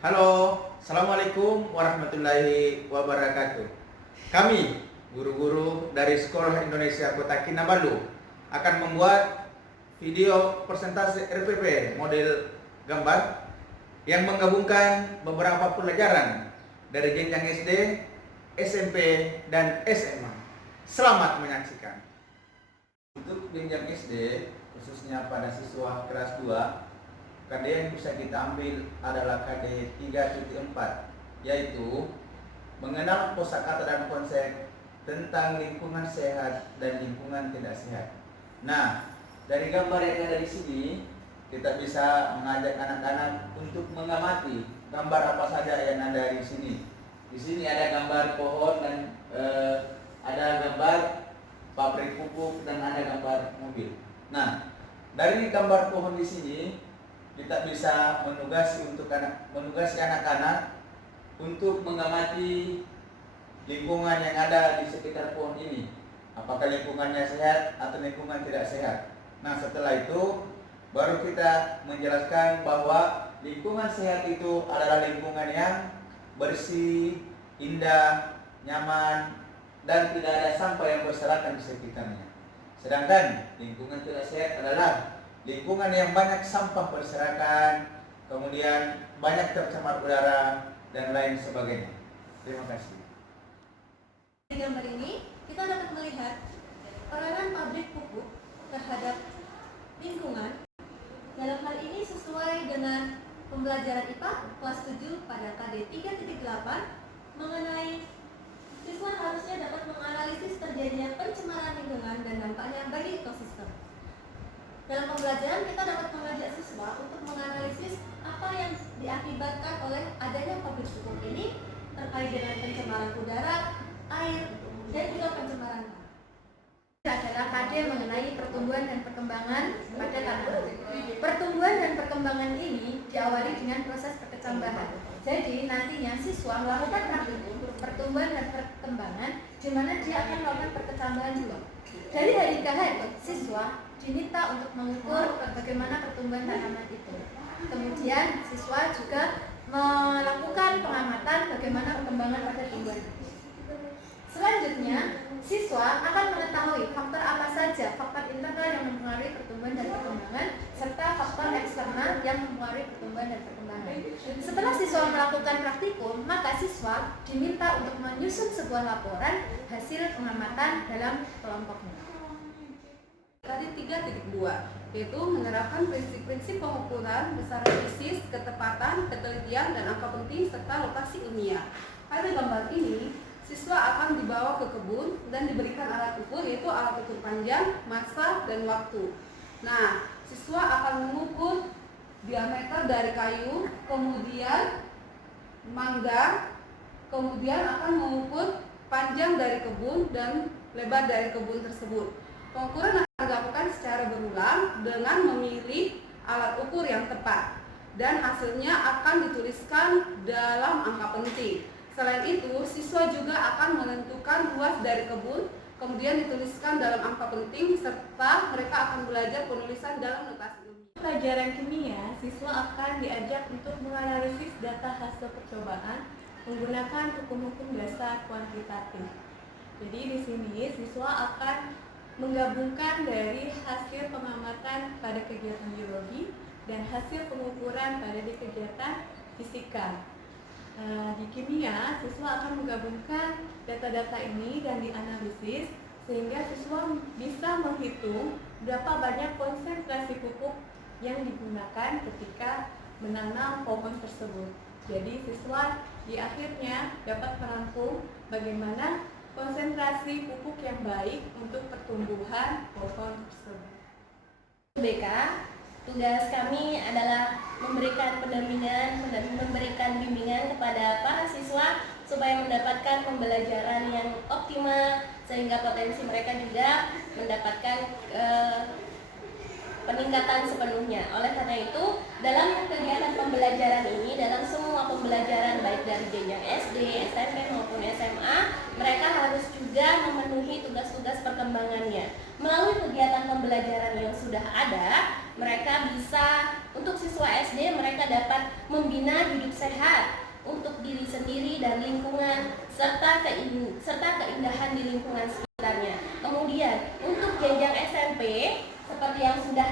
Halo, Assalamualaikum warahmatullahi wabarakatuh. Kami, guru-guru dari Sekolah Indonesia Kota Kinabalu, akan membuat video presentasi RPP model gambar yang menggabungkan beberapa pelajaran dari jenjang SD, SMP, dan SMA. Selamat menyaksikan. Untuk jenjang SD, khususnya pada siswa kelas 2, KD yang bisa kita ambil adalah KD 3.4, yaitu mengenal kosakata dan konsep tentang lingkungan sehat dan lingkungan tidak sehat. Nah, dari gambar yang ada di sini, kita bisa mengajak anak-anak untuk mengamati gambar apa saja yang ada di sini. Di sini ada gambar pohon dan ada gambar pabrik pupuk dan ada gambar mobil. Nah, dari gambar pohon di sini kita bisa menugasi anak-anak untuk mengamati lingkungan yang ada di sekitar pohon ini. Apakah lingkungannya sehat atau lingkungan tidak sehat. Nah, setelah itu baru kita menjelaskan bahwa lingkungan sehat itu adalah lingkungan yang bersih, indah, nyaman, dan tidak ada sampah yang berserakan di sekitarnya. Sedangkan lingkungan tidak sehat adalah lingkungan yang banyak sampah berserakan, kemudian banyak tercemar udara, dan lain sebagainya. Terima kasih. Di gambar ini kita dapat melihat peranan pabrik pupuk terhadap lingkungan. Dalam hal ini sesuai dengan pembelajaran IPA kelas 7 pada KD 3.8 mengenai siswa harusnya dapat menganalisis terjadinya pencemaran lingkungan dan dampaknya bagi ekosistem. Dalam pembelajaran kita dapat mengajak siswa untuk menganalisis apa yang diakibatkan oleh adanya pabrik pupuk ini terkait dengan pencemaran udara, air, dan juga pencemaran tanah. Adalah KD mengenai pertumbuhan dan perkembangan pada tanah. Pertumbuhan dan perkembangan ini diawali dengan proses perkecambahan. Jadi nantinya siswa melakukan praktikum pertumbuhan dan perkembangan, di mana dia akan melakukan perkecambahan dulu. Dari hari ke hari, siswa diminta untuk mengukur bagaimana pertumbuhan tanaman itu. Kemudian siswa juga melakukan pengamatan bagaimana perkembangan pada tumbuhan. Selanjutnya, siswa akan mengetahui faktor apa saja, faktor internal yang mempengaruhi pertumbuhan dan perkembangan, serta faktor eksternal yang mempengaruhi pertumbuhan dan perkembangan. Setelah siswa melakukan praktikum, maka siswa diminta untuk menyusun sebuah laporan hasil pengamatan dalam kelompoknya. KD 3.2, yaitu menerapkan prinsip-prinsip pengukuran besaran fisis, ketepatan, ketelitian, dan angka penting serta lokasi ilmiah. Pada gambar ini, siswa akan dibawa ke kebun dan diberikan alat ukur, yaitu alat ukur panjang, massa, dan waktu. Nah, siswa akan mengukur diameter dari kayu, kemudian mangga, kemudian akan mengukur panjang dari kebun dan lebar dari kebun tersebut. Pengukuran akan dilakukan secara berulang dengan memilih alat ukur yang tepat, dan hasilnya akan dituliskan dalam angka penting. Selain itu, siswa juga akan menentukan luas dari kebun, kemudian dituliskan dalam angka penting, serta mereka akan belajar penulisan dalam notasi ilmiah. Pelajaran kimia, siswa akan diajak untuk menganalisis data hasil percobaan menggunakan hukum-hukum dasar kuantitatif. Jadi di sini siswa akan menggabungkan dari hasil pengamatan pada kegiatan biologi dan hasil pengukuran pada di kegiatan fisika. Di kimia, siswa akan menggabungkan data-data ini dan dianalisis sehingga siswa bisa menghitung berapa banyak konsentrasi pupuk yang digunakan ketika menanam pohon tersebut. Jadi siswa di akhirnya dapat merangkum bagaimana konsentrasi pupuk yang baik untuk pertumbuhan pohon tersebut. BK, tugas kami adalah memberikan pendampingan dan memberikan bimbingan kepada para siswa supaya mendapatkan pembelajaran yang optimal sehingga potensi mereka juga mendapatkan peningkatan sepenuhnya. Oleh karena itu, dalam kegiatan pembelajaran ini, dalam semua pembelajaran baik dari jenjang SD, SMP maupun SMA, mereka harus juga memenuhi tugas-tugas perkembangannya. Melalui kegiatan pembelajaran yang sudah ada, mereka bisa Untuk siswa SD, mereka dapat membina hidup sehat untuk diri sendiri dan lingkungan serta keindahan di lingkungan sekitarnya. Kemudian untuk jenjang SMP, seperti yang sudah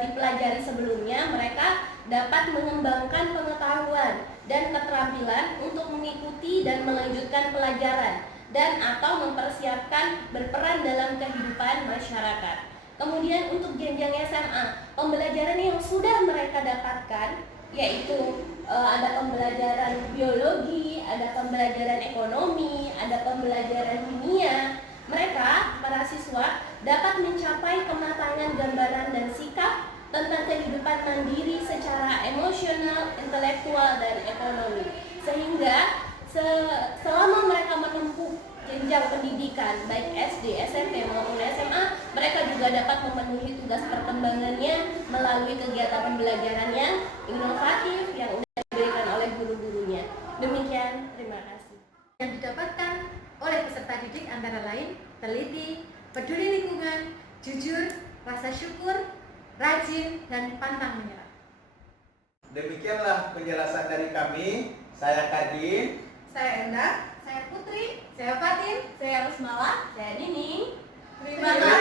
dipelajari sebelumnya, mereka dapat mengembangkan pengetahuan dan keterampilan untuk mengikuti dan melanjutkan pelajaran dan atau mempersiapkan berperan dalam kehidupan masyarakat. Kemudian untuk jenjang SMA, pembelajaran yang sudah mereka dapatkan yaitu ada pembelajaran biologi, ada pembelajaran ekonomi, ada pembelajaran kimia. Mereka, para siswa, dapat mencapai kematangan gambaran dan sikap tentang kehidupan mandiri secara emosional, intelektual, dan ekonomi. Sehingga selama mereka menempuh jenjang pendidikan baik SD, SMP maupun SMA, mereka juga dapat memenuhi tugas perkembangannya melalui kegiatan pembelajaran yang inovatif yang sudah diberikan oleh guru-gurunya. Demikian, terima kasih. Yang didapatkan oleh peserta didik antara lain teliti, peduli lingkungan, jujur, rasa syukur, rajin, dan pantang menyerah. Demikianlah penjelasan dari kami. Saya Kadin. Saya Enda. Saya Putri, Saya Fatin. saya Rusmala, saya Nining. Terima kasih.